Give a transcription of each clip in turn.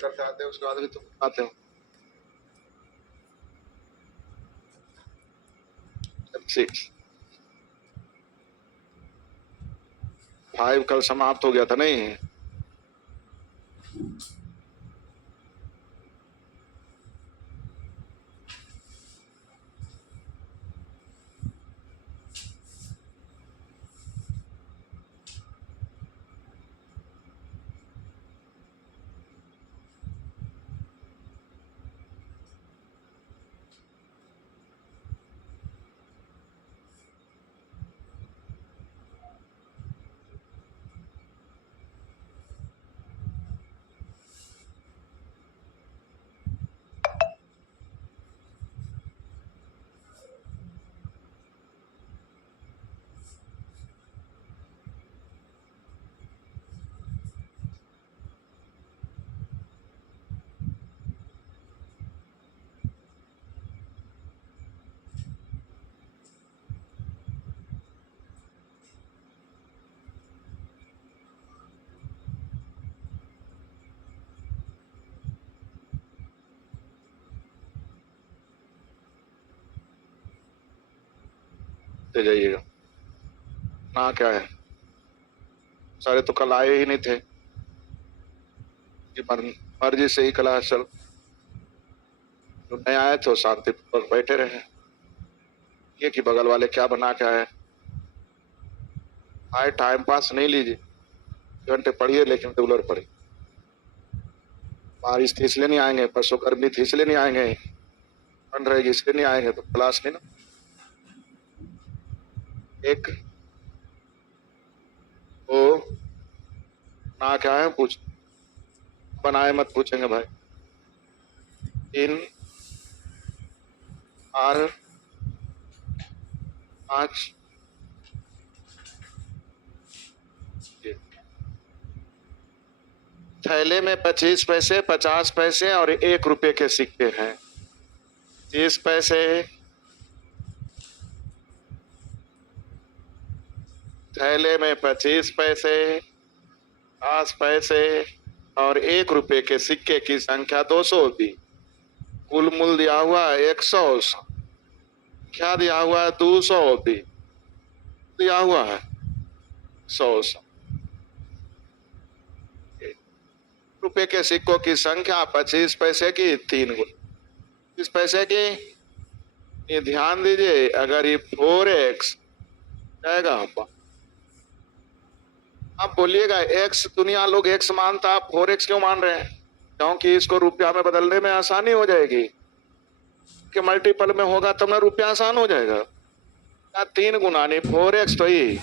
करते आते हो, उसके बाद भी तुम आते हो। सिक्स 5 कल समाप्त हो गया था नहीं? ले जाइएगा ना, क्या है, सारे तो कल आए ही नहीं थे कि मर्जी से ही कल चल, जो नहीं आए तो शांति पर बैठे रहे। ये कि बगल वाले क्या बना के आए, आए टाइम पास नहीं लीजिए, घंटे पढ़िए लेकिन रेगुलर पढ़िए। बारिश थी इसलिए नहीं आएंगे, परसों गर्मी थी इसलिए नहीं आएंगे, ठंड रहेगी इसलिए नहीं आएंगे, तो क्लास नहीं ना। एक वो ना क्या है पूछ, बनाए मत पूछेंगे भाई। इन आर 5 थैले में 25 पैसे, 50 पैसे और 1 रुपए के सिक्के हैं। 30 पैसे, थैले में 25 पैसे, 50 पैसे और 1 रुपए के सिक्के की संख्या 200 दी। कुल मूल दिया हुआ 100, क्या दिया हुआ है 200 दी, दिया हुआ है 100। रुपए के सिक्कों की संख्या 25 पैसे की 3 गुना 30 पैसे की। ये ध्यान दीजिए, अगर ये 4x जाएगा, आप बोलिएगा x, दुनिया लोग x मानता, आप 4x क्यों मान रहे हैं? क्योंकि इसको रुपया में बदलने में आसानी हो जाएगी, कि मल्टीपल में होगा तब ना रुपया आसान हो जाएगा। 3 गुना नहीं 4x, तो ही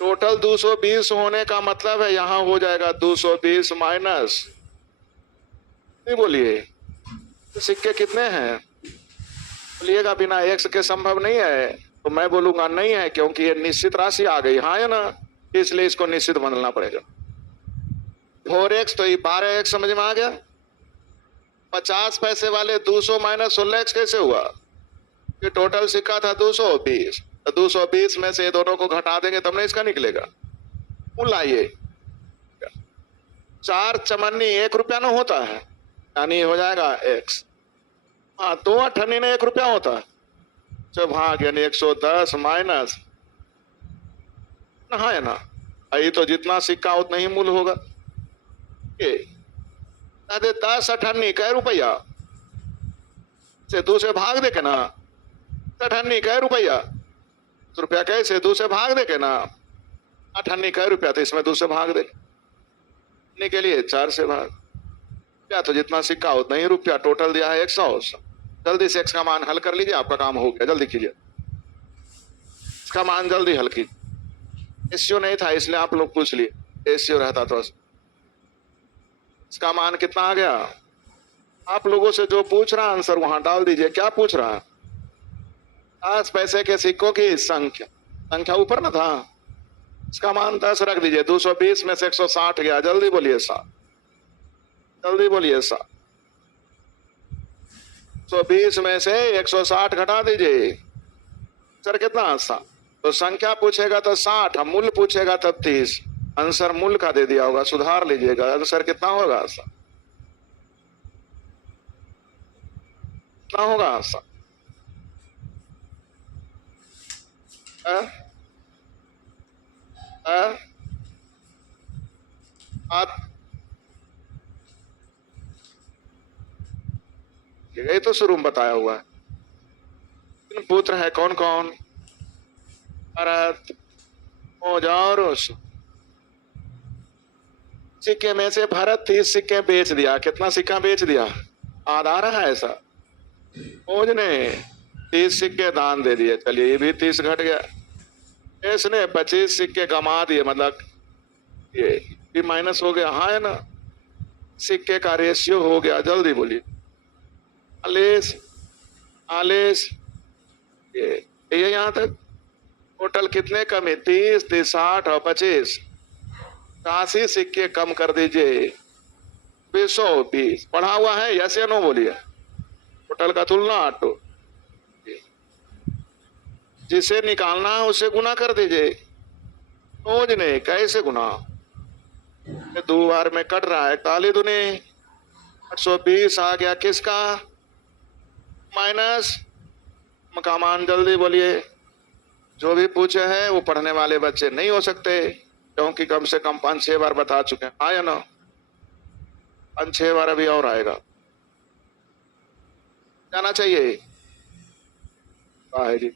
टोटल 220 होने का मतलब है यहाँ हो जाएगा 220 माइनस, नहीं बोलिए तो सिक्के कितने हैं? बोलिएगा बिना x के संभव नहीं है, तो मैं बोलूंगा नहीं है, क्योंकि ये निश्चित राशि आ गई, हाँ या ना, इसलिए इसको निश्चित बदलना पड़ेगा। 4x तो ये 12x समझ में आ गया। 50 पैसे वाले 200 माइनस 16x कैसे हुआ? कि टोटल सिक्का था 220, तो 220 में से दोनों को घटा देंगे तब ना इसका निकलेगा। लाइए 4 चमन्नी 1 रुपया ना होता है, यानी हो जाएगा x। हाँ 2 अठन्नी ने 1 रुपया होता है, तो भाग यानी 110 माइनस, हाँ है ना, ये तो जितना सिक्का उतना ही मूल होगा। 10 अठन्नी कै रुपया से 2 से भाग दे के ना, अठन्नी कै रुपया, तो रुपया कैसे 2 से भाग दे के ना, अठन्नी कै रुपया, तो इसमें 2 से भाग दे के लिए 4 से भाग, क्या तो जितना सिक्का उतना ही रुपया, टोटल दिया है 100। जल्दी से x का मान हल कर लीजिए, आपका काम हो गया, जल्दी कीजिए, इसका मान जल्दी हल कीजिए। एससीओ नहीं था इसलिए आप लोग पूछ लिए, एससीओ रहता तो इसका मान कितना आ गया? आप लोगों से जो पूछ रहा आंसर वहां डाल दीजिए। क्या पूछ रहा है? 10 पैसे के सिक्कों की संख्या, संख्या ऊपर ना था, इसका मान 10 रख दीजिए। 220 में से 160 गया, जल्दी बोलिए 7, जल्दी बोलिए 7। 120 में से 160 घटा दीजिए, सर कितना? 7। तो संख्या पूछेगा तो 60, हम मूल्य पूछेगा तब 30। आंसर मूल्य का दे दिया होगा, सुधार लीजिएगा, आंसर कितना होगा? 7। कितना होगा? आ? आ? आप ये तो शुरू में बताया हुआ है। तीन पुत्र है, कौन कौन? भरत, ओजा और उस। सिक्के में से भरत 30 सिक्के बेच दिया। कितना सिक्का बेच दिया? आधा रहा ऐसा। ओज ने 30 सिक्के दान दे दिए, चलिए ये भी 30 घट गया। इसने 25 सिक्के कमा दिए, मतलब ये भी माइनस हो गया। हाँ है ना, सिक्के का रेशियो हो गया। जल्दी बोलिए। 40, 40, ये यहां तक टोटल कितने कम है? 30, 30, 60 और 25, 80 सिक्के कम कर दीजिए। 220 पढ़ा हुआ है, यस या नो बोलिए। टोटल का तुलना ऑटो, जिसे निकालना है उसे गुना कर दीजिए। रोज ने कैसे गुना? 2 बार में कट रहा है। 41 दूनी 820 आ गया। किसका? माइनस मकामान। जल्दी बोलिए। जो भी पूछे हैं वो पढ़ने वाले बच्चे नहीं हो सकते, क्योंकि कम से कम 5-6 बार बता चुके हैं। आया ना? 5-6 बार अभी और आएगा। जाना चाहिए। जी,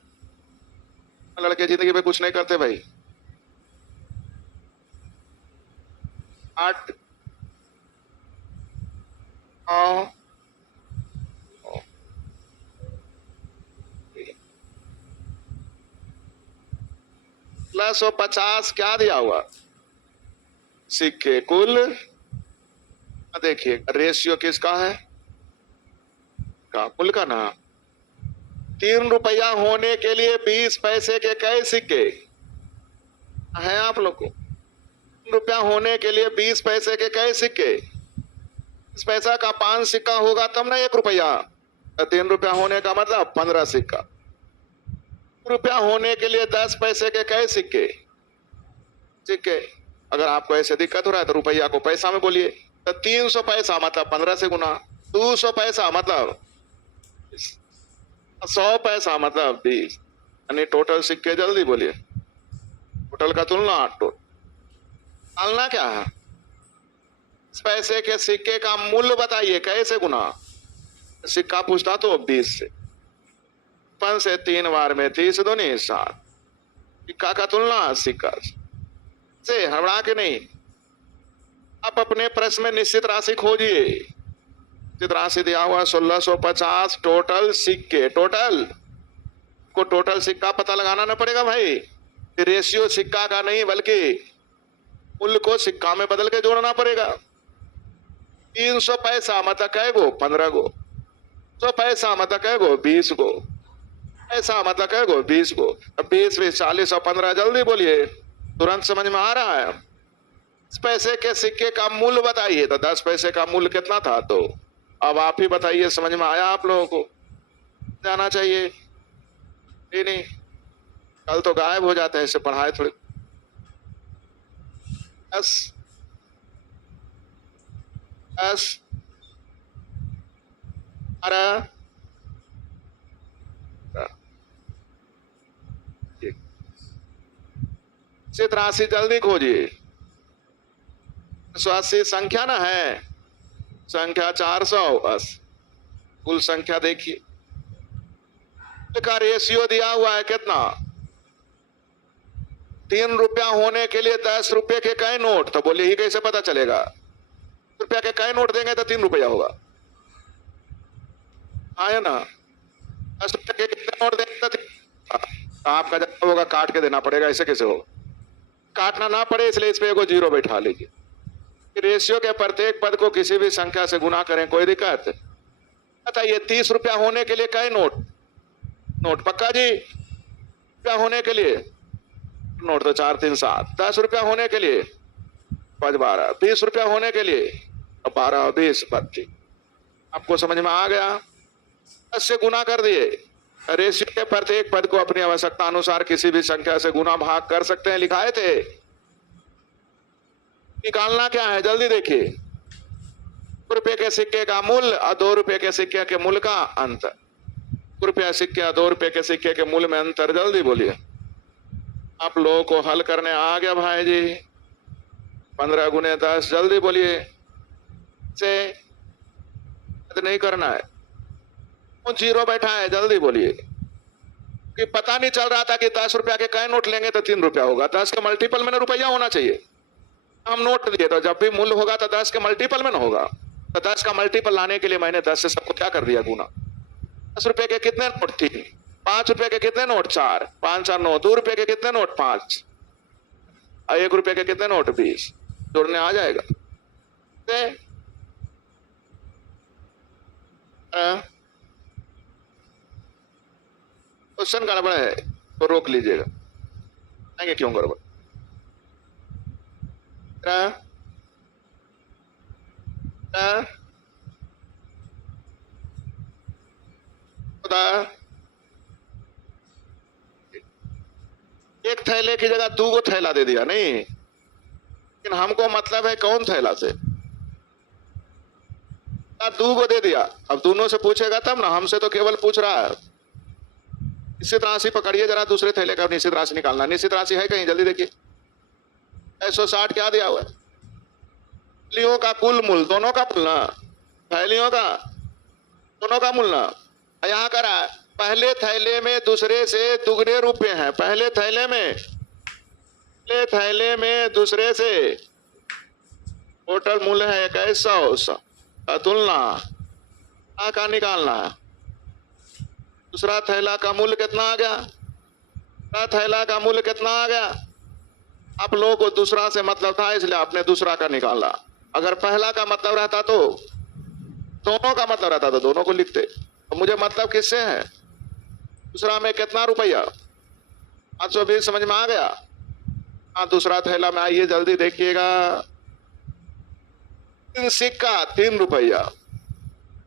लड़के जिंदगी में कुछ नहीं करते भाई। 8 प्लस 50 क्या दिया हुआ? सिक्के कुल। देखिए रेशियो किसका है? का कुल का ना। 3 रुपया होने के लिए 20 पैसे के कई सिक्के हैं आप लोग को? 3 रुपया होने के लिए 20 पैसे के कई सिक्के? इस पैसा का 5 सिक्का होगा तब ना 1 रुपया। 3 रुपया होने का मतलब 15 सिक्का। रुपया होने के लिए 10 पैसे के कई सिक्के? सिक्के। अगर आपको ऐसे दिक्कत हो रहा है तो रुपया को पैसा में बोलिए। तो 300 पैसा मतलब 15 से गुना। 200 पैसा मतलब 100 पैसा मतलब 20, यानी टोटल सिक्के। जल्दी बोलिए। टोटल का तुलना डालना क्या है? इस पैसे के सिक्के का मूल्य बताइए, कैसे गुना? सिक्का पूछता तो 20 से 5 से 3 बार में 30 दूनी 60। सिक्का का तुलना सिक्का से हड़बड़ा के नहीं। आप अपने प्रश्न में निश्चित राशि खोजिए। निश्चित राशि दिया हुआ 1650 टोटल सिक्के। टोटल को टोटल सिक्का पता लगाना ना पड़ेगा भाई। रेशियो सिक्का का नहीं बल्कि मूल्य को सिक्का में बदल के जोड़ना पड़ेगा। 300 पैसा मतलब कै गो? 15 गो। 100 पैसा मतलब कै गो? 20 गो। पैसा मतलब कै गो? 20 गो। 20, 20, 40 और 15। जल्दी बोलिए। तुरंत समझ में आ रहा है? इस पैसे के सिक्के का मूल्य बताइए। तो 10 पैसे का मूल्य कितना था? तो अब आप ही बताइए। समझ में आया आप लोगों को? जाना चाहिए। नहीं, कल तो गायब हो जाते हैं, इससे पढ़ाए थोड़ी। बस अरे निश्चित राशि जल्दी खोजिए। 180 संख्या ना है, संख्या 480। कुल संख्या देखिए। का रेशियो दिया हुआ है कितना? 3 रुपया होने के लिए 10 रुपए के कई नोट। तो बोलिए ही कैसे पता चलेगा? रुपया के कई नोट देंगे तो 3 रुपया होगा। आया ना? 10 रुपये के कितने नोट देंगे तो आपका जवाब होगा काट के देना पड़ेगा। ऐसे कैसे होगा? काटना ना पड़े इसलिए इस पे एगो 0 बैठा लीजिए। रेशियो के प्रत्येक पद को किसी भी संख्या से गुना करें, कोई दिक्कत? बताइए 30 रुपया होने के लिए कई नोट? नोट पक्का जी? रुपया होने के लिए नोट तो 4, 3, 7। 10 रुपया होने के लिए 5, 12। 20 रुपया होने के लिए 12, 20, 25। आपको समझ में आ गया? 10 से गुना कर दिए। रेशियो के प्रत्येक पद को अपनी आवश्यकता अनुसार किसी भी संख्या से गुना भाग कर सकते हैं। लिखाए थे। निकालना क्या है? जल्दी देखिए। ₹2 के सिक्के का मूल्य और ₹2 के सिक्के के मूल्य का अंतर। रुपया सिक्के या 2 रुपए के सिक्के के मूल्य में अंतर, जल्दी बोलिए। आप लोगों को हल करने आ गया भाई जी। 15 गुने 10, जल्दी बोलिए। से नहीं करना है, वो जीरो बैठा है, जल्दी बोलिए। कि पता नहीं चल रहा था कि 10 रुपया के कई नोट लेंगे तो 3 रुपया होगा, 10 के मल्टीपल में ना रुपया होना चाहिए। हम नोट दिए तो जब भी मूल्य होगा तो 10 के मल्टीपल में ना होगा। तो 10 का मल्टीपल लाने के लिए मैंने 10 से सबको क्या कर दिया, गुना। 10 रुपए के कितने नोट? 3। 5 रुपए के कितने नोट? 4। 5 4 9। 2 रुपए के कितने नोट? 5। और 1 रुपए के कितने नोट? 20। जोड़ने आ जाएगा। क्वेश्चन गड़बड़ है तो रोक लीजिएगा। आएंगे क्यों गड़बड़? एक थैले की जगह 2 थैला दे दिया, नहीं, लेकिन हमको मतलब है कौन थैला से। 2 दे दिया, अब दोनों से पूछेगा तब ना, हमसे तो केवल पूछ रहा है। निश्चित राशि पकड़िए जरा, दूसरे थैले का निश्चित राशि निकालना। निश्चित राशि है कहीं, जल्दी देखिए। 160 क्या दिया हुआ है? थैलियों का कुल मूल, दोनों का मूल ना, थैलियों का दोनों का मूल ना। यहां करा पहले थैले में दूसरे से दुगने रुपए हैं। पहले थैले में दूसरे से टोटल मूल्य है 2100। तुलना का निकालना है। दूसरा थैला का मूल्य कितना आ गया? थैला का मूल्य कितना आ गया? आप लोगों को दूसरा से मतलब था इसलिए आपने दूसरा का निकाला। अगर पहला का मतलब रहता तो, दोनों का मतलब रहता तो दोनों को लिखते। तो मुझे मतलब किससे है? दूसरा में कितना रुपया? 520। समझ में आ गया? हाँ, दूसरा थैला में आइए, जल्दी देखिएगा। 3 सिक्का 3 रुपया।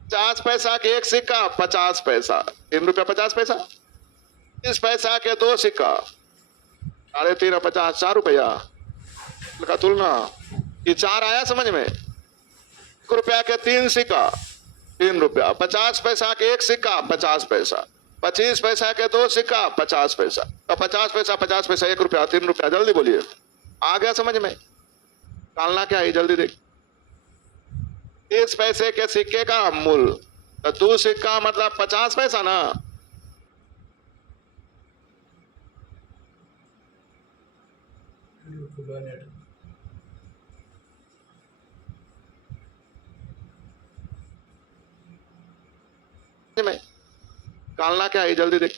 50 पैसा के 1 सिक्का 50 पैसा, 3 रुपया 50 पैसा। 30 पैसा के 2 सिक्का 3.5 और 50, 4 रुपया का तुलना। ये 4 आया समझ में? 1 रुपया के 3 सिक्का 3 रुपया। 50 पैसा के 1 सिक्का 50 पैसा। 25 पैसा के 2 सिक्का 50 पैसा। तो 50 पैसा 50 पैसा 1 रुपया 3 रुपया, जल्दी बोलिए। आ गया समझ में? निकालना क्या है, जल्दी देख। 30 पैसे के सिक्के का मूल्य, तो 2 सिक्का मतलब 50 पैसा ना। निकालना क्या है, जल्दी देख।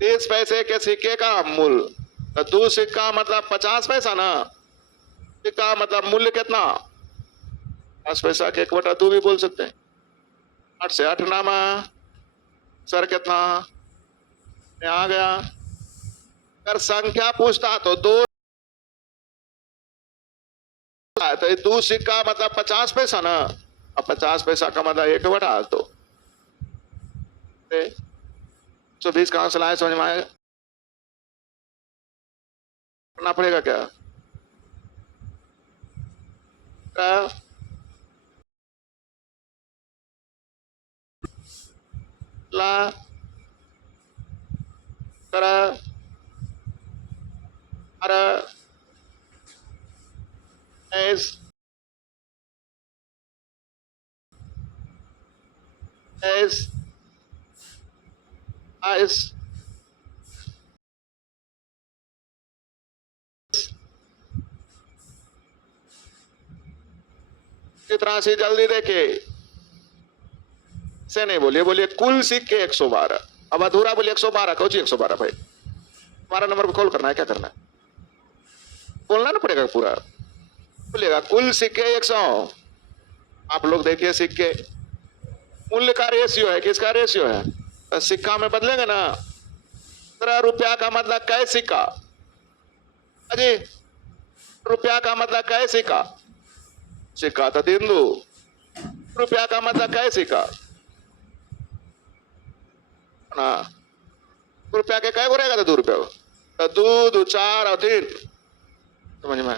30 पैसे के सिक्के का मूल्य, तो 2 सिक्का मतलब 50 पैसा ना। सिक्का मतलब मूल्य कितना? 50 पैसा के 1/2 भी बोल सकते हैं। 8 से 8 नामा सर कितना आ गया? अगर संख्या पूछता तो 2, तो 2 सिक्का मतलब 50 पैसा ना। अब 50 पैसा का मतलब 1/8, तो 120 कहां से लाए, समझ में आएगा? करना पड़ेगा क्या? ला करा एस एस एस कितना सी, जल्दी देखिए। से नहीं बोलिए, बोलिए कुल सिक्के 112। अब अधूरा बोलिए 112, कौची 112 भाई? हमारा नंबर पर कॉल करना है, क्या करना है? बोलना ना पड़ेगा पूरा। बोलिएगा कुल सिक्के 100। आप लोग देखिए, सिक्के मूल्य का रेशियो है, किसका रेशियो है? तो सिक्का में बदलेंगे ना। 15 रुपया का मतलब कै सिक्का? अजी, रुपया का मतलब कै सिक्का? सिक्का तो 3 2। रुपया का मतलब कै सिक्का ना? रुपया के कै रहेगा? तो 2 रुपया, तो 2 2 4 और 3। समझ में?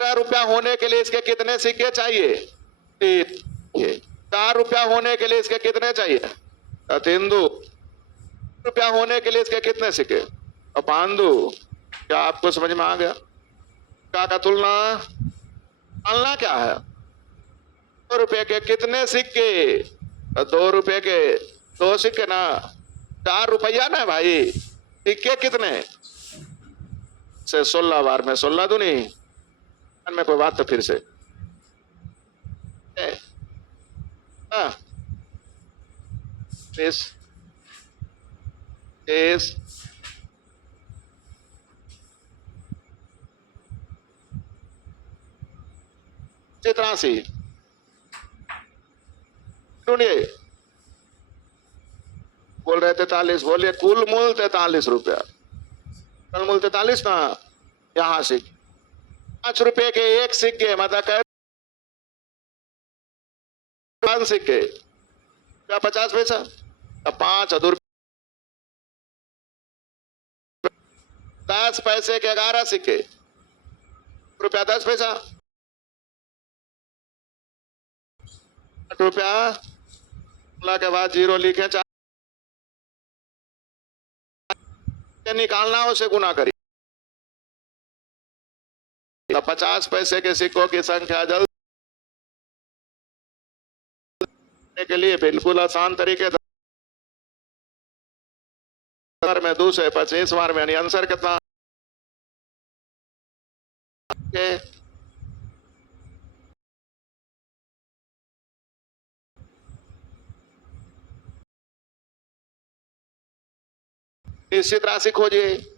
15 रुपया होने के लिए इसके कितने सिक्के चाहिए? 3। ये ₹4 होने के लिए इसके कितने चाहिए? 3 दू। ₹1 होने के लिए इसके कितने सिक्के? 5 दू। क्या आपको समझ में आ गया? का तुलना तुलना क्या है? ₹2 के कितने सिक्के? ₹2 के 2 सिक्के ना, ₹4 ना भाई। सिक्के कितने से 16 बार में 16 दूनी में कोई बात तो फिर से हाँ, इस 83 ढूंढिए। बोल रहे 43, बोलिए कुल मूल ₹43। कुल मूल 43 ना, यहाँ से ₹5 के एक सिक्के मतलब 5 सिक्के क्या 50 पैसा? 5 अधूर 10 पैसे के 11 सिक्के, ₹10 ₹8 के बाद 0 लिखे, निकालना उसे गुना करिए। 50 पैसे के सिक्कों की संख्या जल्द के लिए बिल्कुल आसान तरीके में 2 से 25 बार में आंसर कितना के निश्चित राशि खोजिए।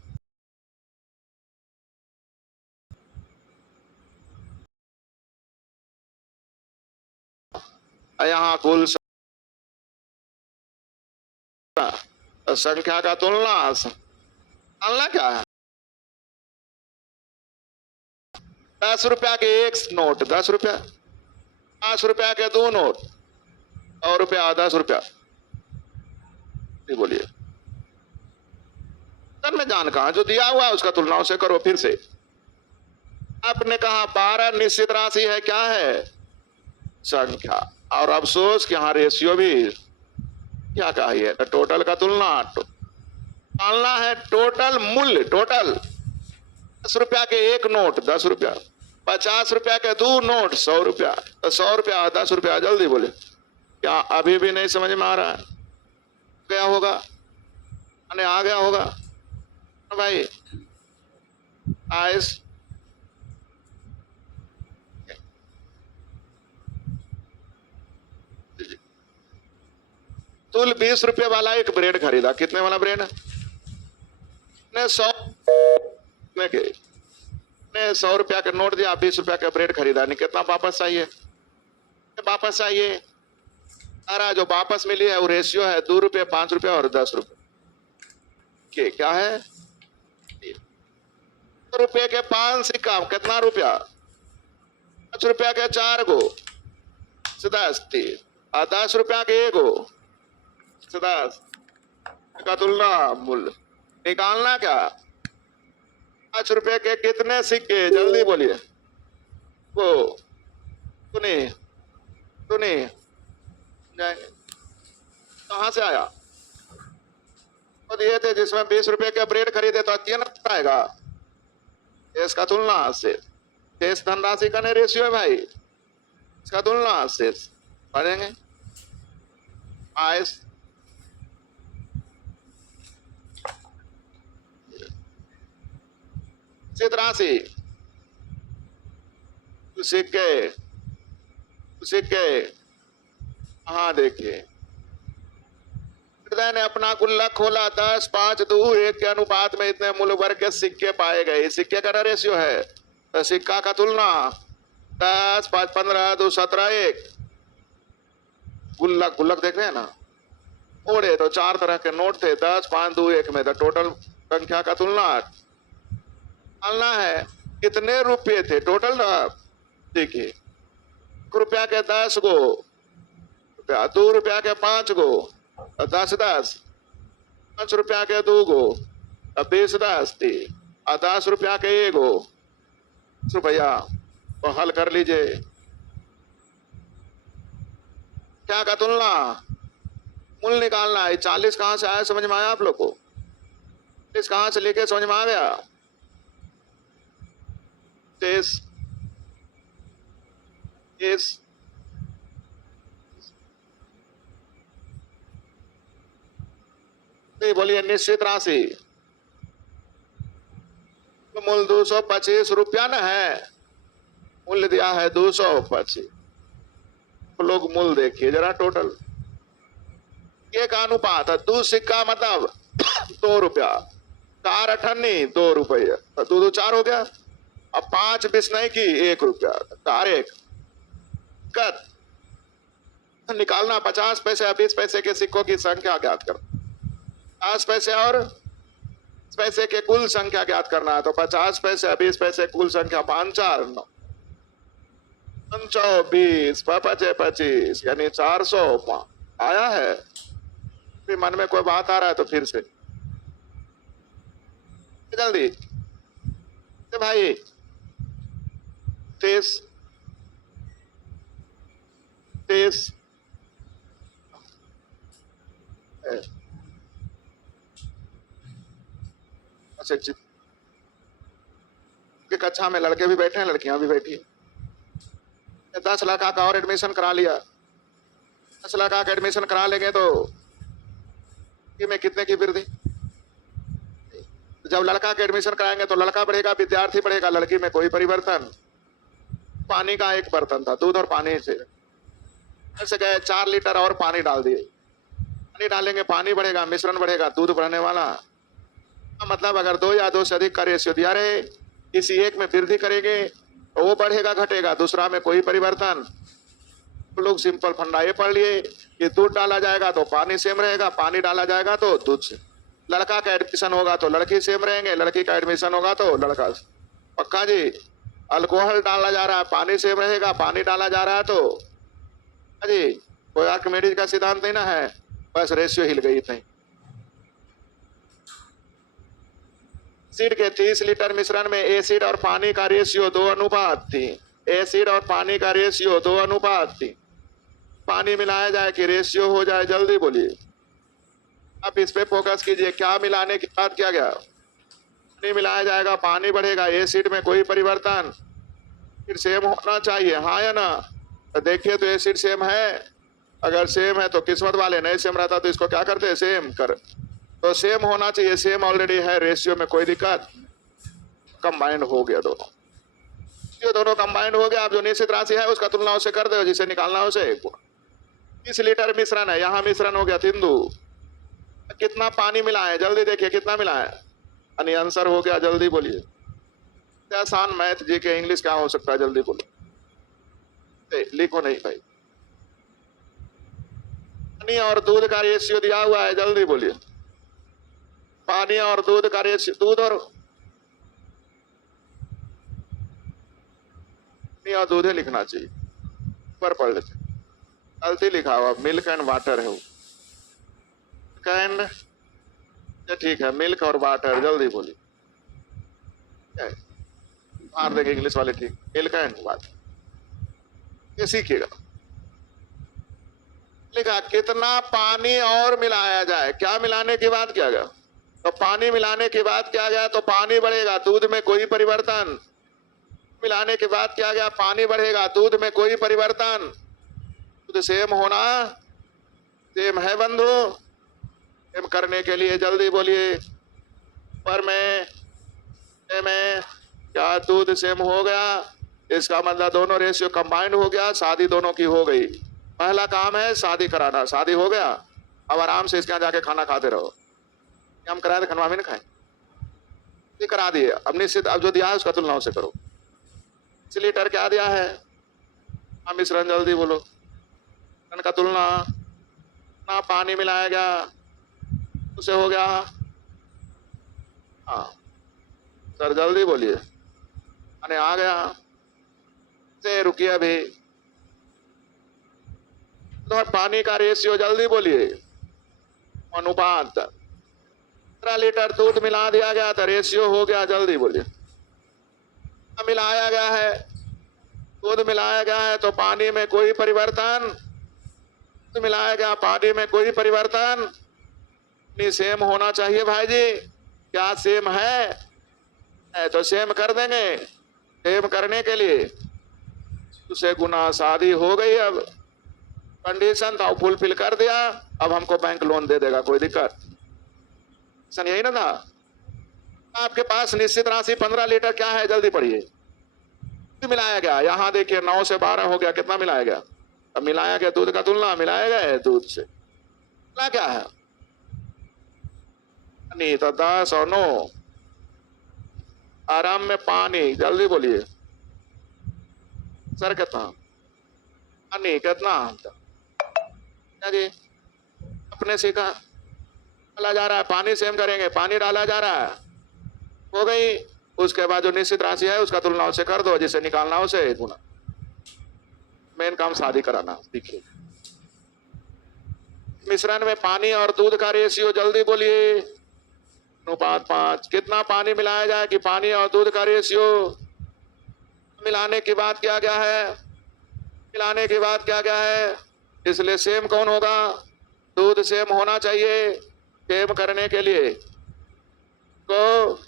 यहाँ कुल संख्या का तुलना क्या है? ₹10 के एक नोट ₹10, ₹5 के 2 नोट, ₹100 ₹10। बोलिए सर में जान कहा जो दिया हुआ है उसका तुलनाओं से करो। फिर से आपने कहा 12 निश्चित राशि है, क्या है? संख्या। और अफसोस कि यहाँ रेशियो भी क्या कहा है? टोटल का तुलना है टोटल मूल्य। टोटल ₹10 के एक नोट ₹10, ₹50 के 2 नोट ₹100, ₹100 ₹10। जल्दी बोले, क्या अभी भी नहीं समझ में आ रहा है? क्या होगा? आ गया होगा भाई। आइस तुल ₹20 वाला एक ब्रेड खरीदा। कितने वाला ब्रेड? ने 100 के ने ₹100 के नोट दिया, ₹20 का ब्रेड खरीदा। नहीं कितना वापस चाहिए? वापस चाहिए। सारा जो वापस मिली है वो रेशियो है ₹2, ₹5 और ₹10 के। क्या है? ₹1 के 5 सिक्का कितना रुपया? ₹5 के 4 गो 10 ₹10 के 1 गो 10 का तुलना मूल्य निकालना क्या? ₹5 के कितने सिक्के? जल्दी बोलिए। वो सुनिए सुनिए कहां से आया? तो दिए थे जिसमें ₹20 के ब्रेड खरीदे तो तीन आएगा। इसका तुलना से शेष धनराशि का नहीं रेशियो है भाई। इसका तुलना से पढ़ेंगे। आयस निश्चित राशि सिक्के हाँ देखिए, हृदय ने अपना गुल्लक खोला। 10, 5, 2, 1 के अनुपात में इतने मूल्य वर्ग के सिक्के पाए गए। सिक्के का रेशियो है। तो सिक्का का तुलना 10, 5, 15, 2, 17, 1। गुल्लक देख रहे हैं ना? ओढ़े तो 4 तरह के नोट थे। 10, 5, 2, 1 में तो टोटल संख्या का तुलना है कितने रुपये थे टोटल ना। देखिए ₹1 के 10 गो, ₹2 के 5 गो, 10 ₹5 के 2 गो, 20 ₹10 के 1 गो रुपया। तो हल कर लीजिए क्या का तुलना, मूल निकालना है। 40 कहां से आया समझ में आया आप लोग को? 40 कहां से लेके समझ में आ गया? 30 इस बोलिए निश्चित राशि तो मूल 225 रुपया न है, मूल्य दिया है 225। लोग मूल देखिए जरा टोटल, एक अनुपात है, 2 सिक्का मतलब 2 रुपया, 4 अठन्नी 2 रुपये, 2 4 हो गया। अब 5 बिस्नई की 1 रुपया, 4 1 कत निकालना। 50 पैसे या 20 पैसे के सिक्कों की संख्या ज्ञात कर, 50 पैसे और पैसे के कुल संख्या ज्ञात करना है। तो 50 पैसे या 20 पैसे कुल संख्या 5 4 9 20 पचे 25 यानी 400 आया है। फिर मन में कोई बात आ रहा है तो फिर से जल्दी भाई 30 शिक्षित की कक्षा में लड़के भी बैठे हैं, लड़कियां भी बैठी हैं। 10 लड़का का और एडमिशन करा लिया, 10 लड़का का एडमिशन करा लेंगे तो में कितने की वृद्धि? जब लड़का का एडमिशन कराएंगे तो लड़का बढ़ेगा, विद्यार्थी बढ़ेगा, लड़की में कोई परिवर्तन। पानी का एक बर्तन था, दूध और पानी से गए 4 लीटर और पानी डाल दिए, पानी डालेंगे पानी बढ़ेगा, मिश्रण बढ़ेगा, दूध बढ़ने वाला। मतलब अगर 2 या 2 से अधिक का रेशियो दिया रहे, किसी एक में वृद्धि करेंगे तो वो बढ़ेगा घटेगा, दूसरा में कोई परिवर्तन। तो लोग सिंपल फंडा ये पढ़ लिए कि दूध डाला जाएगा तो पानी सेम रहेगा, पानी डाला जाएगा तो दूध से। लड़का का एडमिशन होगा तो लड़की सेम रहेंगे, लड़की का एडमिशन होगा तो लड़का। पक्का जी? अल्कोहल डाला जा रहा है, पानी सेम रहेगा, पानी डाला जा रहा है तो जी कोई आर्किमिडीज का सिद्धांत नहीं ना है, बस रेशियो हिल गई इतनी। एसिड के 30 लीटर मिश्रण में एसिड और पानी का रेशियो 2 अनुपात 3, एसिड और पानी का रेशियो 2 अनुपात 3। पानी मिलाया जाए कि रेशियो हो जाए? जल्दी बोलिए, आप इस पे फोकस कीजिए। क्या मिलाने की बात किया गया? पानी मिलाया जाएगा, पानी बढ़ेगा, एसिड में कोई परिवर्तन, फिर सेम होना चाहिए, हाँ या ना? तो देखिए तो एसिड सेम है, अगर सेम है तो किस्मत वाले, नहीं सेम रहता तो इसको क्या करते? सेम कर। तो सेम होना चाहिए, सेम ऑलरेडी है, रेशियो में कोई दिक्कत, कंबाइंड हो गया दोनों, ये दोनों कंबाइंड हो गया। अब जो निश्चित राशि है उसका तुलना उसे कर दो, जिसे निकालना है उसे 30 लीटर मिश्रण है, यहाँ मिश्रण हो गया सिंधु। कितना पानी मिला है? जल्दी देखिए कितना मिला है, यानी आंसर हो गया। जल्दी बोलिए, आसान मैथ जी के इंग्लिश क्या हो सकता है? जल्दी बोलो, लिखो नहीं भाई। पानी और दूध का रेशियो दिया हुआ है, जल्दी बोलिए। पानी और दूध का रेशियो, दूध और दूध लिखना चाहिए, पर पढ़ लेते, गलती लिखा हुआ मिल्क एंड वाटर है वो, कैंड ठीक है, मिल्क और वाटर। जल्दी बोलिए, मार देंगे इंग्लिश वाले, ठीक, मिल्क एंड वाटर, ये सीखिएगा। लिखा कितना पानी और मिलाया जाए, क्या मिलाने की बात किया गया? तो पानी मिलाने की बात किया गया तो पानी बढ़ेगा, दूध में कोई परिवर्तन। मिलाने की बात किया गया, पानी बढ़ेगा, दूध में कोई परिवर्तन। दूध सेम होना, सेम है बंधु। सेम करने के लिए जल्दी बोलिए, पर में क्या दूध सेम हो गया? इसका मतलब दोनों रेशियो कंबाइंड हो गया, शादी दोनों की हो गई। पहला काम है शादी कराना, शादी हो गया, अब आराम से इसके यहाँ जाके खाना खाते रहो। हम कराए थे खनवा में, नहीं खाए, करा दिए। अब निश्चित अब जो दिया है उसका तुलना से करो। 30 लीटर क्या दिया है? मिश्रण, जल्दी बोलो, का तुलना ना, पानी मिलाया गया उसे हो गया, हाँ सर जल्दी बोलिए, अरे आ गया से, रुकिए अभी। तो पानी का रेशियो जल्दी बोलिए, अनुपात 15 लीटर दूध मिला दिया गया था, रेशियो हो गया, जल्दी बोलिए। मिलाया गया है, दूध मिलाया गया है तो पानी में कोई परिवर्तन, तो मिलाया गया पानी में कोई परिवर्तन नहीं, सेम होना चाहिए भाई जी। क्या सेम है तो सेम कर देंगे। सेम करने के लिए उसे गुना शादी हो गई। अब कंडीशन था फुलफिल कर दिया, अब हमको बैंक लोन दे देगा, कोई दिक्कत यही ना था। आपके पास निश्चित राशि 15 लीटर क्या है, जल्दी पढ़िए। मिलाया गया, यहां देखिए 9 से 12 हो गया, कितना मिलाया गया? अब मिलाया गया दूध का तुलना मिलाया गया दूध से, क्या है? नहीं तो 10 और 9 आराम में पानी, जल्दी बोलिए सर कितना? पानी कितना? क्या जी अपने सीखा डाला जा रहा है, पानी सेम करेंगे, पानी डाला जा रहा है, हो गई। उसके बाद जो निश्चित राशि है उसका तुलना उसे कर दो, जिसे निकालना उसे गुना। मेन काम शादी कराना सीखिए। मिश्रण में पानी और दूध का रेशियो, जल्दी बोलिए। अनुपात 5। कितना पानी मिलाया जाए कि पानी और दूध का रेशियो? मिलाने की बात क्या क्या है? मिलाने की बात क्या क्या है? इसलिए सेम कौन होगा? दूध सेम होना चाहिए। सेम करने के लिए तो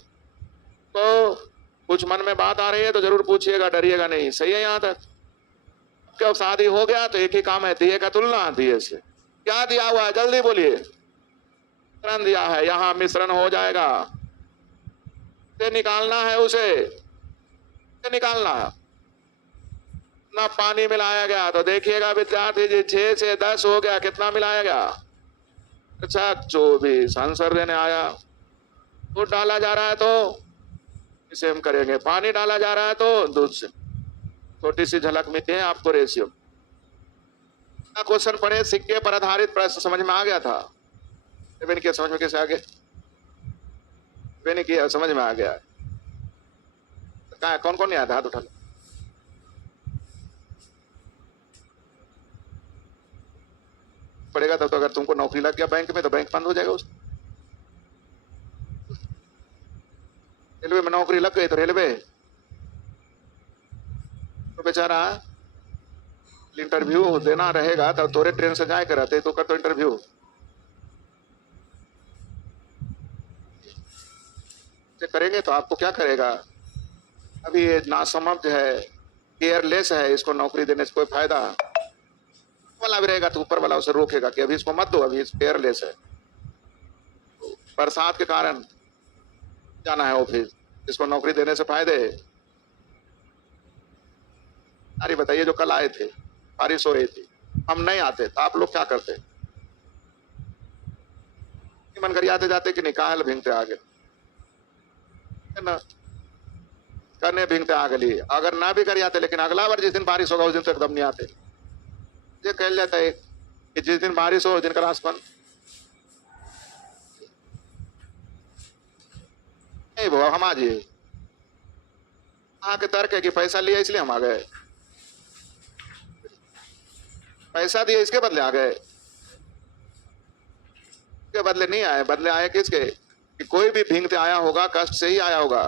कुछ मन में बात आ रही है तो जरूर पूछिएगा, डरिएगा नहीं। सही है यहां तक? जब शादी हो गया तो एक ही काम है, दिए का तुलना दिए से। क्या दिया हुआ है, जल्दी बोलिए। मिश्रण दिया है, यहां मिश्रण हो जाएगा, से निकालना है उसे, से निकालना है ना। पानी मिलाया गया तो देखिएगा विद्यार्थी जी, 6 से 10 हो गया, कितना मिलाया गया? अच्छा 24 आंसर देने आया। दूध डाला जा रहा है तो सेम करेंगे, पानी डाला जा रहा है तो दूध से। छोटी सी झलक मिलती है आपको रेशियो। क्वेश्चन पढ़े, सिक्के पर आधारित प्रश्न, समझ में आ गया था? नहीं किया समझ में? कैसे आ गया? नहीं किया समझ में आ गया? कहा कौन कौन नहीं आया था, हाथ उठा लो। पड़ेगा तब तो अगर तुमको नौकरी लग गया बैंक में तो बैंक बंद हो जाएगा। उस रेलवे में नौकरी लग गई तो रेलवे तो बेचारा इंटरव्यू देना रहेगा, तब तोरे ट्रेन से जाए कराते तो कर तो इंटरव्यू। करेंगे तो आपको क्या करेगा? अभी ये नासमझ है, केयरलेस है, इसको नौकरी देने से कोई फायदा वाला भी रहेगा तो ऊपर वाला उसे रोकेगा कि अभी इसको मत दो, अभी केयरलेस है। बरसात के कारण जाना है ऑफिस, इसको नौकरी देने से फायदे। अरे बताइए, जो कल आए थे, बारिश हो रही थी, हम नहीं आते तो आप लोग क्या करते? मन कर आते जाते कि नहीं, काहल भिंगते आगे ना, करने भिंगते आगे लिए। अगर ना भी कर आते, लेकिन अगला बार जिस दिन बारिश होगा उस दिन तो एकदम नहीं आते। ये कह जाता है कि जिस दिन बारिश हो उस दिन क्लास बंद। नहीं वो हम आ जाइए, आके तर्क है कि पैसा लिया इसलिए हम आ गए, पैसा दिया इसके बदले आ गए। के बदले नहीं आए, बदले आए किसके? कि कोई भी भींगते आया होगा, कष्ट से ही आया होगा।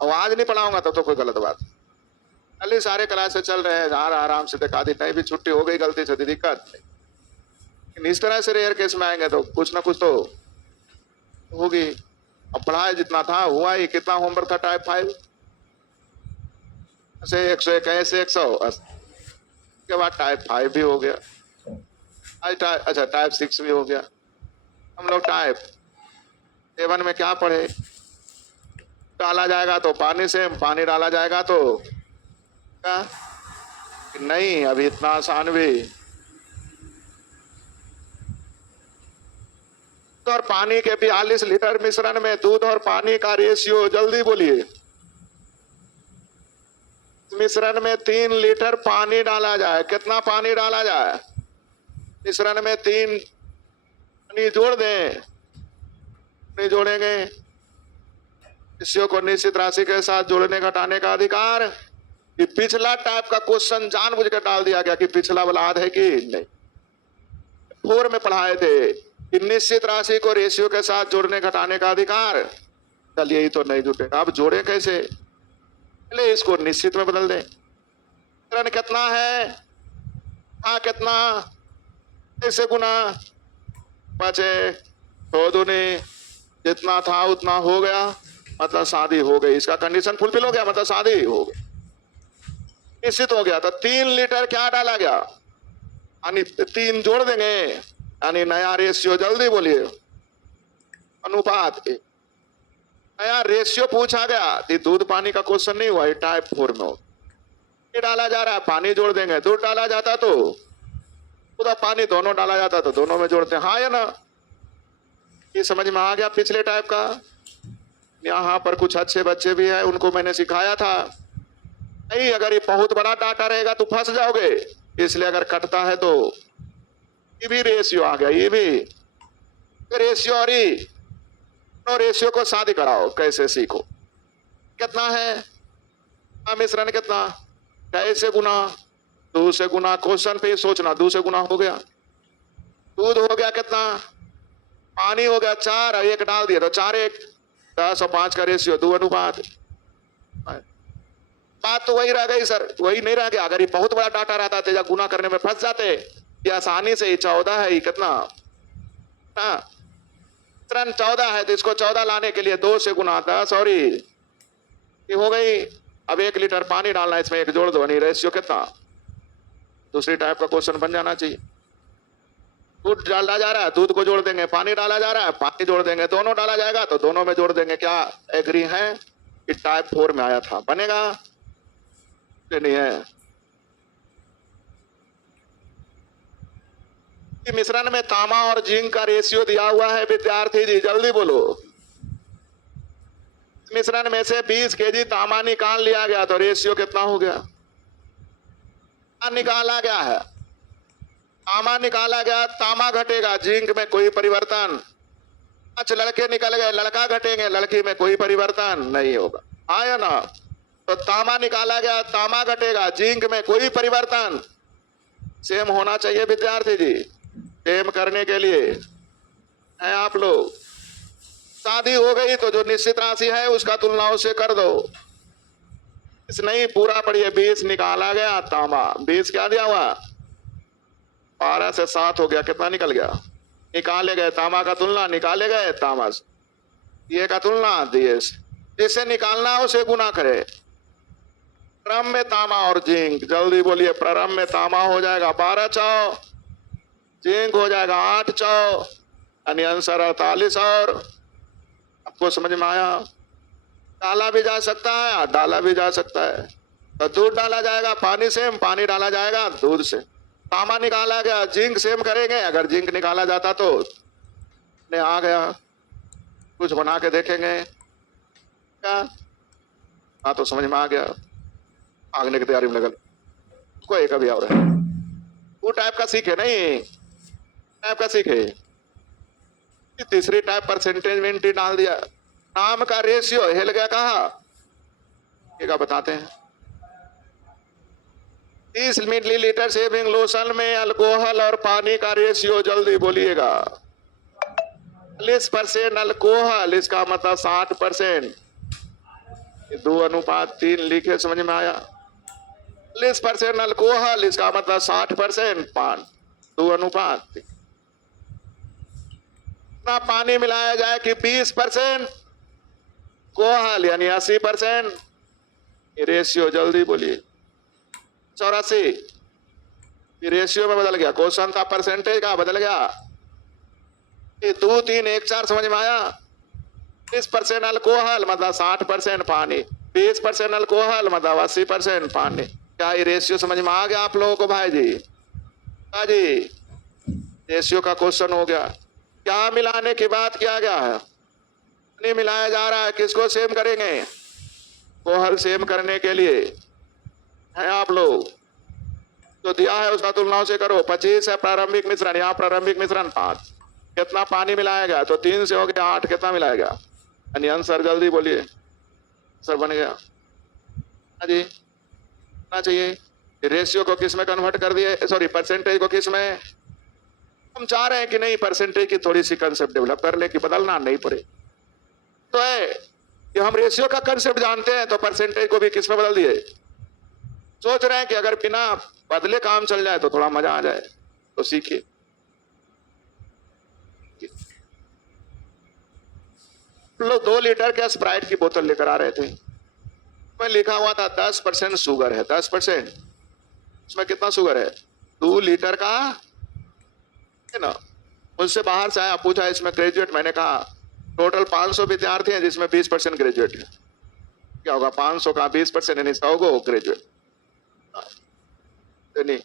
और आज नहीं पढ़ाऊंगा तब तो कोई गलत बात। कल ही सारे क्लास से चल रहे हैं, आराम से दिखा दी, नहीं भी छुट्टी हो गई गलती से, दिक्कत नहीं। इस तरह से रेयर केस में आएंगे तो कुछ ना कुछ तो होगी। अब पढ़ाया जितना था हुआ ही। कितना होमवर्क था? टाइप 5 से 121 100 के बाद टाइप 5 भी हो गया। अच्छा टाइप 6 भी हो गया। हम लोग टाइप 7 में क्या पढ़े? डाला जाएगा तो पानी से, पानी डाला जाएगा तो क्या? नहीं अभी इतना आसान भी। तो और पानी के 42 लीटर मिश्रण में दूध और पानी का रेशियो, जल्दी बोलिए। मिश्रण में 3 लीटर पानी डाला जाए, कितना पानी डाला जाए? मिश्रण में 3 पानी जोड़ दें, नहीं जोड़ेंगे। रेशियो को निश्चित राशि के साथ जोड़ने घटाने का अधिकार। कि पिछला टाइप का क्वेश्चन जानबूझ कर डाल दिया गया कि पिछला वाला याद है कि नहीं। 4 में पढ़ाए थे कि निश्चित राशि को रेशियो के साथ जोड़ने घटाने का अधिकार। चलिए यही तो नहीं जुटेगा, अब जोड़े कैसे? पहले इसको निश्चित में बदल दें। कितना है? हाँ कितना? ऐसे गुना बचे तो दूनी, जितना था उतना हो गया, मतलब शादी हो गई। इसका कंडीशन फुलफिल हो गया, मतलब शादी हो गई, निश्चित हो गया। तो 3 लीटर क्या डाला गया, यानी 3 जोड़ देंगे, यानी नया रेशियो। जल्दी बोलिए, अनुपात। नया रेशियो पूछा गया, ये दूध पानी का क्वेश्चन नहीं हुआ, ये टाइप 4 में हो। ये डाला जा रहा है, पानी जोड़ देंगे। दूध डाला जाता तो दूध पानी दोनों डाला जाता तो दोनों में जोड़ते हैं, हाँ या ना। ये समझ में आ गया पिछले टाइप का। यहाँ पर कुछ अच्छे बच्चे भी हैं, उनको मैंने सिखाया था। नहीं, अगर ये बहुत बड़ा डाटा रहेगा तो फंस जाओगे, इसलिए अगर कटता है तो ये भी रेशियो आ गया, ये भी रेशियो। और ये रेशियो को शादी कराओ, कैसे सीखो। कितना है मिश्रण, कितना, कैसे गुना, 2 से गुना। क्वेश्चन पे सोचना, 2 से गुना हो गया, दूध हो गया कितना, पानी हो गया 4, और 1 डाल दिया तो 4 1 10 और 5 का रेशियो 2 अनुपात। बात तो वही रह गई सर, वही नहीं रह गया। अगर ये बहुत बड़ा डाटा रहता तो गुना करने में फंस जाते। ये आसानी से 14 है, ये कितना, हाँ 14 है, तो इसको 14 लाने के लिए 2 से गुना 10 और ये हो गई। अब 1 लीटर पानी डालना, इसमें 1 जोड़ दो, नहीं रेशियो कितना। दूसरी टाइप का क्वेश्चन बन जाना चाहिए। दूध डाला जा रहा है, दूध को जोड़ देंगे, पानी डाला जा रहा है, पानी जोड़ देंगे, दोनों डाला जाएगा तो दोनों में जोड़ देंगे। क्या एग्री है? कि टाइप 4 में आया था, बनेगा नहीं है। कि मिश्रण में तांबा और जिंक का रेशियो दिया हुआ है विद्यार्थी जी, जल्दी बोलो। मिश्रण में से 20 केजी तांबा निकाल लिया गया तो रेशियो कितना हो गया, निकाला गया है। तांबा निकाला गया, तांबा घटेगा, जिंक में कोई परिवर्तन। 5 लड़के निकल गए, लड़का घटेंगे, लड़की में कोई परिवर्तन नहीं होगा, हाँ या ना। तो तांबा निकाला गया, तांबा घटेगा, जिंक में कोई परिवर्तन। सेम होना चाहिए विद्यार्थी जी। सेम करने के लिए है आप लोग, शादी हो गई तो जो निश्चित राशि है उसका तुलना उससे कर दो। इस नहीं पूरा पढ़िए। 20 निकाला गया तांबा, 20 क्या दिया हुआ, 12 से 7 हो गया, कितना निकल गया, निकाले गए तांबा का तुलना, निकाले गए तांबा से दिए का तुलना, दिए से जिसे निकालना उसे गुना करे। प्रारंभ में तांबा और जिंक, जल्दी बोलिए। प्रारंभ में तांबा हो जाएगा 12 चौ, जिंक हो जाएगा 8 चौ, यानी आंसर 48। और आपको समझ में आया? डाला भी जा सकता है, डाला भी जा सकता है। तो दूध डाला जाएगा, पानी सेम, पानी डाला जाएगा दूध से। तांबा निकाला गया, जिंक सेम करेंगे। अगर जिंक निकाला जाता तो ने आ गया, कुछ बना के देखेंगे क्या। हाँ तो समझ में आ गया, भागने की तैयारी में लगल कोई कभी और है। वो टाइप का सीखे नहीं, टाइप का सीखे। तीसरी टाइप परसेंटेज में डाल दिया, नाम का रेशियो हिल गया, कहा क्या बताते हैं। 30 मिलीलीटर शेविंग लोशन में अल्कोहल और पानी का रेशियो, जल्दी बोलिएगा। 40% अल्कोहल, इसका मतलब 60%। 2 अनुपात 3 लिखे, समझ में आया। 40% अल्कोहल, इसका मतलब 60% पान, 2 अनुपात। ना पानी मिलाया जाए कि 20% कोहल, यानी 80%। रेशियो जल्दी बोलिए, 84। रेशियो में बदल गया, क्वेश्चन था परसेंटेज का, बदल गया। 2 3 1 4 समझ में आया। 30% अल्कोहल मतलब 60% पानी, 20% अल्कोहल मतलब 80% पानी। क्या ये रेशियो समझ में आ गया आप लोगों को भाई जी? हाँ जी, रेशियो का क्वेश्चन हो गया। क्या मिलाने की बात किया गया है, नहीं मिलाया जा रहा है। किसको सेम करेंगे, कोहल सेम करने के लिए है आप लोग। जो दिया है उसका तुलना से करो। 25 है प्रारंभिक मिश्रण, यहाँ प्रारंभिक मिश्रण 5, कितना पानी मिलाया गया, तो 3 से हो गया 8, कितना मिलाया गया, यानी आंसर जल्दी बोलिए। सर बन गया हाँ जी, ना चाहिए। रेशियो को किस में कन्वर्ट कर दिए, सॉरी परसेंटेज को किस में। हम चाह रहे हैं कि नहीं परसेंटेज की थोड़ी सी कंसेप्ट डेवलप कर ले, कि बदलना नहीं पड़े। तो है कि हम रेशियो का कंसेप्ट जानते हैं तो परसेंटेज को भी किस में बदल दिए। सोच रहे हैं कि अगर बिना बदले काम चल जाए तो थोड़ा मजा आ जाए, तो सीखिए। लोग 2 लीटर के स्प्राइट की बोतल लेकर आ रहे थे, में लिखा हुआ था 10% शुगर है, 10%। इसमें कितना शुगर है? 2 लीटर का है ना। मुझसे बाहर से आया, पूछा इसमें ग्रेजुएट? मैंने कहा टोटल 500 विद्यार्थी हैं जिसमें 20% ग्रेजुएट है। क्या होगा 500 का 20% यानी 100 को ग्रेजुएट नहीं।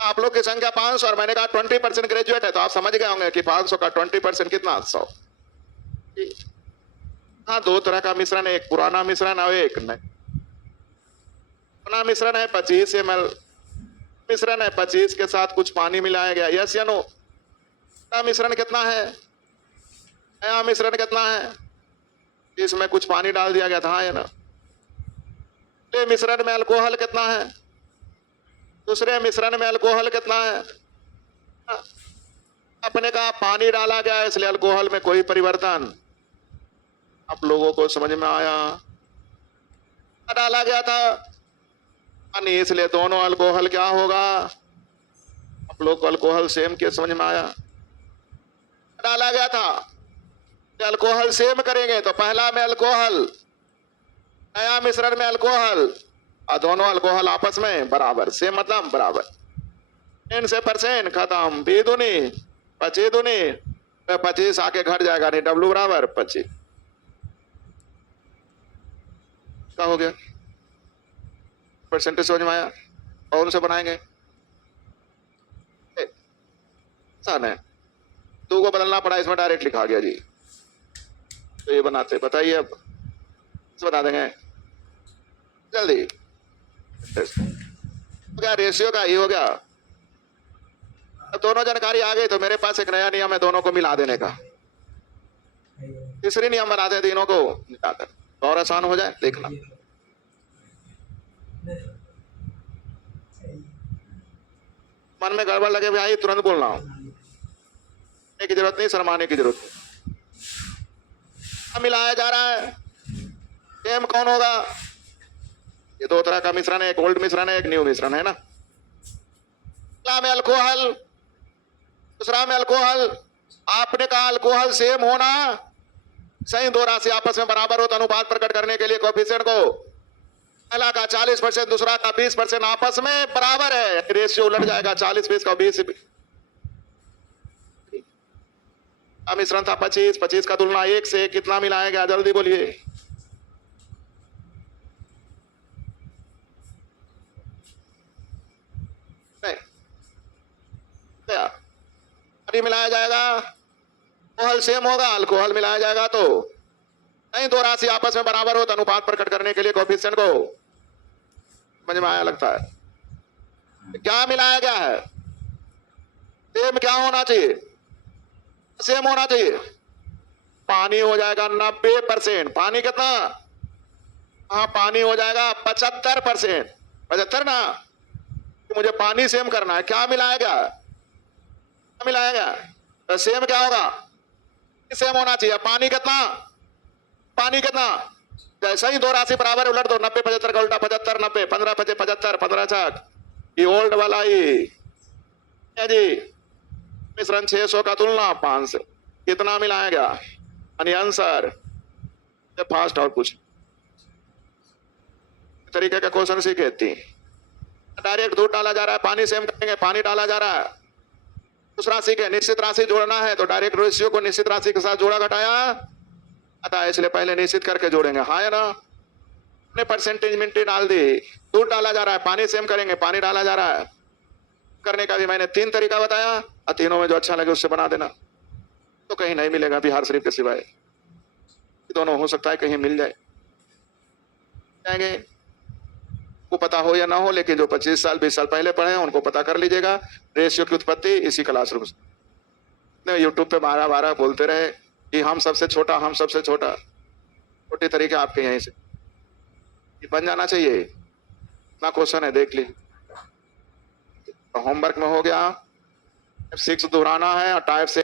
आप लोग की संख्या 500 और मैंने कहा 20% ग्रेजुएट है, तो आप समझ गए होंगे कि 500 का 20% कितना? 100। हाँ, 2 तरह का मिश्रण है, एक पुराना मिश्रण और एक नया। पुराना मिश्रण है 25 ml मिश्रण है, 25 के साथ कुछ पानी मिलाया गया, यस या नो? नया मिश्रण कितना है? नया मिश्रण कितना है? इसमें कुछ पानी डाल दिया गया था, हाँ या ना? ये मिश्रण में अल्कोहल कितना है? दूसरे मिश्रण में अल्कोहल कितना है? अपने कहा पानी डाला गया इसलिए अल्कोहल में कोई परिवर्तन। आप लोगों को समझ में आया? डाला गया था पानी इसलिए दोनों अल्कोहल क्या होगा? आप लोग को अल्कोहल सेम के समझ में आया? डाला गया था अल्कोहल सेम करेंगे तो पहला में अल्कोहल, नया मिश्रण में अल्कोहल, और दोनों अल्कोहल आपस में बराबर, सेम मतलब बराबर। इन से परसेंट खत्म, बी दूनी 25 दूनी 25 आके घट जाएगा, नहीं डब्ल्यू बराबर 25। क्या हो गया? परसेंटेज समझ में आया? कौन से बनाएंगे? आसान है, 2 को बदलना पड़ा, इसमें डायरेक्ट लिखा गया जी, तो ये बनाते। बताइए अब बता देंगे जल्दी। हो गया रेशियो का, ये हो गया। अब दोनों जानकारी आ गई तो मेरे पास एक नया नियम है दोनों को मिला देने का। तीसरी नियम बनाते हैं तीनों को मिलाकर, और आसान हो जाए, देखना। मन में गड़बड़ लगे भाई तुरंत बोलना, की जरूरत नहीं, शर्माने की जरूरत नहीं। मिलाया जा रहा है, सेम कौन होगा? ये 2 तरह का मिश्रण है, एक ओल्ड मिश्रण है, एक न्यू मिश्रण है ना। पहला में अल्कोहल, दूसरा में अल्कोहल। आपने कहा अल्कोहल सेम होना, सही 2 राशि आपस में बराबर हो तो अनुपात प्रकट करने के लिए कोएफिशिएंट को पहला का 40%, दूसरा का 20% आपस में बराबर है, रेशियो उलट जाएगा, 40-20 का 20। मिश्रण था 25, 25 का तुलना 1 से कितना मिलाया गया? जल्दी बोलिए। अभी मिलाया जाएगा, अल्कोहल सेम होगा, अल्कोहल मिलाया जाएगा तो नहीं, 2 राशि आपस में बराबर हो तो अनुपात प्रकट करने के लिए कोएफिशिएंट को समझ में आया लगता है। क्या मिलाया गया है? सेम क्या होना चाहिए? सेम होना चाहिए। पानी हो जाएगा 90%, पानी कितना? हाँ, पानी हो जाएगा 75%, 75 ना। तो मुझे पानी सेम करना है, क्या मिलाया गया? मिलाया गया तो सेम क्या होगा? सेम होना चाहिए। पानी कितना? पानी कितना? जैसा ही 2 राशि बराबर उलट दो, 90 75 का उल्टा 75 90, 15 5 75, 15 4, ये ओल्ड वाला ही है जी। मिश्रण 600 का तुलना 500, कितना मिलाया गया? यानी आंसर फास्ट। और कुछ तरीके का क्वेश्चन सीखे थी। डायरेक्ट दूध डाला जा रहा है, पानी सेम करेंगे, पानी डाला जा रहा है। दूसरा सीखे निश्चित राशि जोड़ना है तो डायरेक्ट रेशियो को निश्चित राशि के साथ जोड़ा घटाया आता है, इसलिए पहले निश्चित करके जोड़ेंगे, हाँ या ना। अपने परसेंटेज मिनटी डाल दी, दूध डाला जा रहा है, पानी सेम करेंगे, पानी डाला जा रहा है। करने का भी मैंने 3 तरीका बताया, और तीनों में जो अच्छा लगे उससे बना देना। तो कहीं नहीं मिलेगा बिहार शरीफ के सिवाय, दोनों हो सकता है कहीं मिल जाए जाएंगे, को पता हो या ना हो, लेकिन जो 25 साल 20 साल पहले पढ़े हैं उनको पता कर लीजिएगा। रेशियो की उत्पत्ति इसी क्लासरूम से। यूट्यूब पे 12 बोलते रहे कि हम सबसे छोटा, हम सबसे छोटा, छोटे तरीके आपके यहीं से बन जाना चाहिए। ना क्वेश्चन है, देख लीजिए। होमवर्क में हो गया, 6 दोहराना है और टाइप से